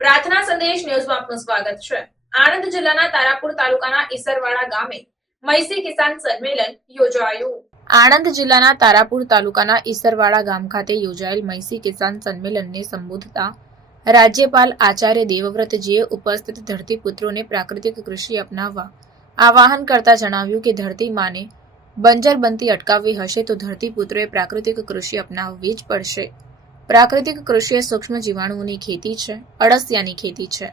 પ્રાર્થના સંદેશ ન્યૂઝમાં આપનું સ્વાગત છે. આણંદ જિલ્લાના તારાપુર તાલુકાના ઈસરવાડા ગામે મૈસી કિસાન સંમેલન યોજાયું. આણંદ જિલ્લાના તારાપુર તાલુકાના ઈસરવાડા ગામ ખાતે યોજાયેલ મૈસી કિસાન સંમેલનને સંબોધતા રાજ્યપાલ આચાર્ય દેવવ્રતજીએ ઉપસ્થિત ધરતીપુત્રોને પ્રાકૃતિક કૃષિ અપનાવવા આવાહન કરતા જણાવ્યું કે ધરતી માને બંજર બનતી અટકાવવી હશે તો ધરતીપુત્રોએ પ્રાકૃતિક કૃષિ અપનાવવી જ પડશે. પ્રાકૃતિક કૃષિ એ સૂક્ષ્મ જીવાણુઓની ખેતી છે, અળસિયાની ખેતી છે.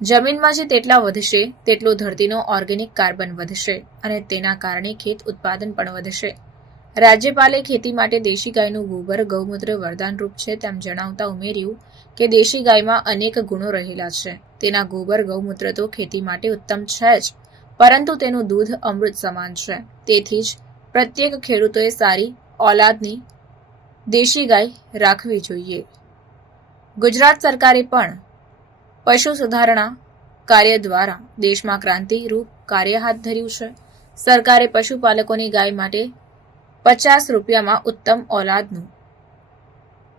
જમીનમાં જે તેટલા વધશે, તેટલો ધરતીનો ઓર્ગેનિક કાર્બન વધશે અને તેના કારણે ખેત ઉત્પાદન પણ વધશે. રાજ્યપાલે ખેતી માટે દેશી ગાયનું ગોબર, ગૌમૂત્ર, વરદાનરૂપ છે તેમ જણાવતા ઉમેર્યું કે દેશી ગાયમાં અનેક ગુણો રહેલા છે. તેના ગોબર, ગૌમૂત્ર તો ખેતી માટે ઉત્તમ છે જ, પરંતુ તેનું દૂધ અમૃત સમાન છે. તેથી જ પ્રત્યેક ખેડૂતોએ સારી ઓલાદની દેશી ગાય રાખવી જોઈએ. ગુજરાત સરકારે પણ પશુ સુધારણા કાર્ય દ્વારા દેશમાં ક્રાંતિરૂપ કાર્ય હાથ ધર્યું છે. સરકારે પશુપાલકોની ગાય માટે પચાસ રૂપિયામાં ઉત્તમ ઓલાદનું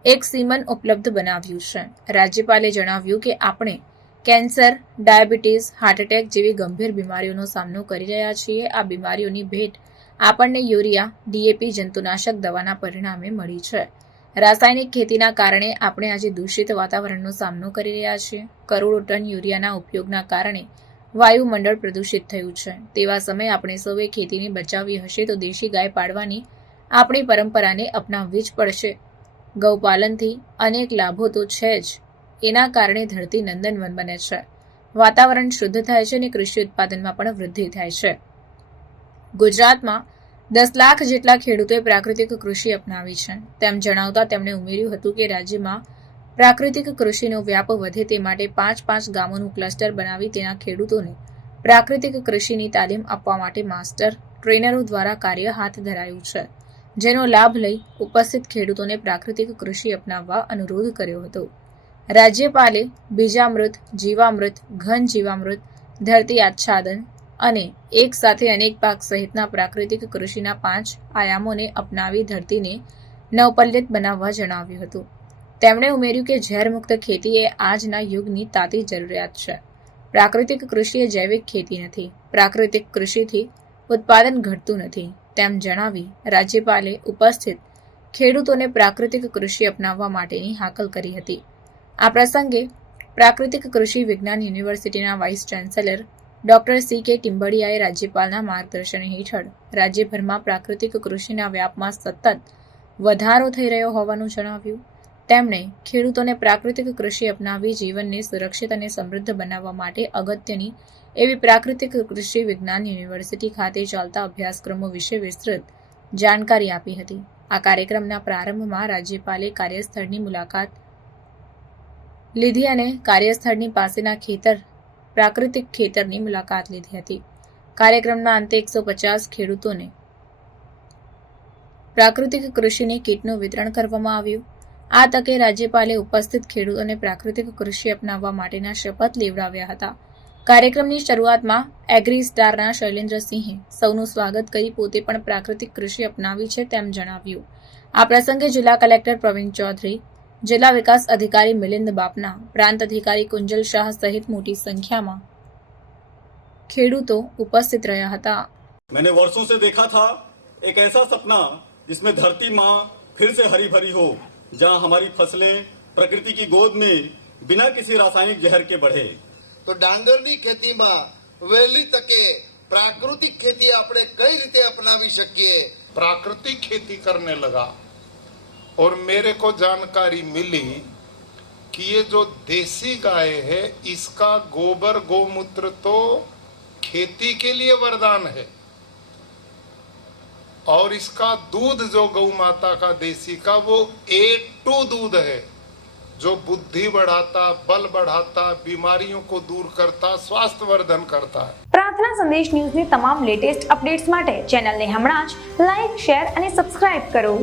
એક સીમન ઉપલબ્ધ બનાવ્યું છે. રાજ્યપાલે જણાવ્યું કે આપણે કેન્સર, ડાયાબિટીસ, હાર્ટ એટેક જેવી ગંભીર બીમારીઓનો સામનો કરી રહ્યા છીએ. આ બીમારીઓની ભેટ આપણને યુરિયા, ડીએપી, જંતુનાશક દવાના પરિણામે મળી છે. રાસાયણિક ખેતીના કારણે આપણે આજે દૂષિત વાતાવરણનો સામનો કરી રહ્યા છીએ. કરોડો ટન યુરિયાના ઉપયોગના કારણે વાયુમંડળ પ્રદૂષિત થયું છે. તેવા સમયે આપણે સૌએ ખેતીને બચાવવી હશે તો દેશી ગાય પાડવાની આપણી પરંપરાને અપનાવવી જ પડશે. ગૌપાલનથી અનેક લાભો તો છે જ. એના કારણે ધરતી નંદનવન બને છે. વાતાવરણ શુદ્ધ થાય છે અને કૃષિ ઉત્પાદનમાં પણ વૃદ્ધિ થાય છે. ગુજરાતમાં દસ લાખ જેટલા ખેડૂતોએ પ્રાકૃતિક કૃષિ અપનાવી છે. તેમ જણાવતા તેમણે ઉમેર્યું હતું કે રાજ્યમાં પ્રાકૃતિક કૃષિનો વ્યાપ વધે તે માટે પાંચ પાંચ ગામોનું ક્લસ્ટર બનાવી તેના ખેડૂતોને પ્રાકૃતિક કૃષિની તાલીમ આપવા માટે માસ્ટર ટ્રેનરો દ્વારા કાર્ય હાથ ધરાયું છે, જેનો લાભ લઈ ઉપસ્થિત ખેડૂતોને પ્રાકૃતિક કૃષિ અપનાવવા અનુરોધ કર્યો હતો. રાજ્યપાલે બીજામૃત, જીવામૃત, ઘન જીવામૃત, ધરતી આચ્છાદન અને એક સાથે અનેક પાક સહિતના પ્રાકૃતિક કૃષિના પાંચ આયામોને અપનાવી ધરતીને નવપલ્લિત બનાવવા જણાવ્યું હતું. તેમણે ઉમેર્યું કે ઝેરમુક્ત ખેતી એ આજના યુગની તાતી જરૂરિયાત છે. પ્રાકૃતિક કૃષિ એ જૈવિક ખેતી નથી. પ્રાકૃતિક કૃષિથી ઉત્પાદન ઘટતું નથી. તેમ જણાવી રાજ્યપાલે ઉપસ્થિત ખેડૂતોને પ્રાકૃતિક કૃષિ અપનાવવા માટેની હાકલ કરી હતી. આ પ્રસંગે પ્રાકૃતિક કૃષિ વિજ્ઞાન યુનિવર્સિટીના વાઇસ ચાન્સેલર ડોક્ટર સી કે ટિમ્બડિયાએ રાજ્યપાલના માર્ગદર્શન હેઠળ રાજ્યભરમાં પ્રાકૃતિક કૃષિના વ્યાપમાં સતત વધારો થઈ રહ્યો હોવાનું જણાવ્યું. તેમણે ખેડૂતોને પ્રાકૃતિક કૃષિ અપનાવી જીવનને સુરક્ષિત અને સમૃદ્ધ બનાવવા માટે અગત્યની એવી પ્રાકૃતિક કૃષિ વિજ્ઞાન યુનિવર્સિટી ખાતે ચાલતા અભ્યાસક્રમો વિશે વિસ્તૃત જાણકારી આપી હતી. આ કાર્યક્રમના પ્રારંભમાં રાજ્યપાલે કાર્યસ્થળની મુલાકાત લીધી અને કાર્યસ્થળની પાસેના ખેતર પ્રાકૃતિક ખેતરની મુલાકાત લીધી હતી. કાર્યક્રમના અંતે એકસો પચાસ ખેડૂતોને પ્રાકૃતિક કૃષિની કીટનું વિતરણ કરવામાં આવ્યું. આ તકે રાજ્યપાલે ઉપસ્થિત ખેડૂતોને પ્રાકૃતિક કૃષિ અપનાવવા માટેના શપથ લેવડાવ્યા હતા. કાર્યક્રમની શરૂઆતમાં એગ્રી સ્ટારના શૈલેન્દ્રસિંહે સૌનું સ્વાગત કરી પોતે પણ પ્રાકૃતિક કૃષિ અપનાવી છે તેમ જણાવ્યું. આ પ્રસંગે જિલ્લા કલેક્ટર પ્રવીણ ચૌધરી જિલ્લા વિકાસ અધિકારી મિલિંદ બાપના પ્રાંત અધિકારી કુંજલ શાહ સહિત મોટી સંખ્યામાં ખેડૂતો ઉપસ્થિત રહ્યા હતા मैंने वर्षों से देखा था एक ऐसा सपना जिसमें धरती माँ फिर से हरी भरी हो जहाँ हमारी फसलें प्रकृति की गोद में बिना किसी रासायनिक जहर के बढ़े તો ડાંગરની ખેતીમાં વહેલી તકે પ્રાકૃતિક ખેતી આપણે કઈ રીતે અપનાવી શકીએ प्राकृतिक खेती करने लगा और मेरे को जानकारी मिली कि ये जो देसी गाय है इसका गोबर गोमूत्र तो खेती के लिए वरदान है और इसका दूध जो गौ माता का देसी का वो ए टू दूध है जो बुद्धि बढ़ाता बल बढ़ाता बीमारियों को दूर करता स्वास्थ्य वर्धन करता है પ્રાર્થના સંદેશ ન્યૂઝની તમામ લેટેસ્ટ અપડેટ્સ માટે ચેનલને હમણાં જ લાઈક શેર અને સબસ્ક્રાઇબ કરો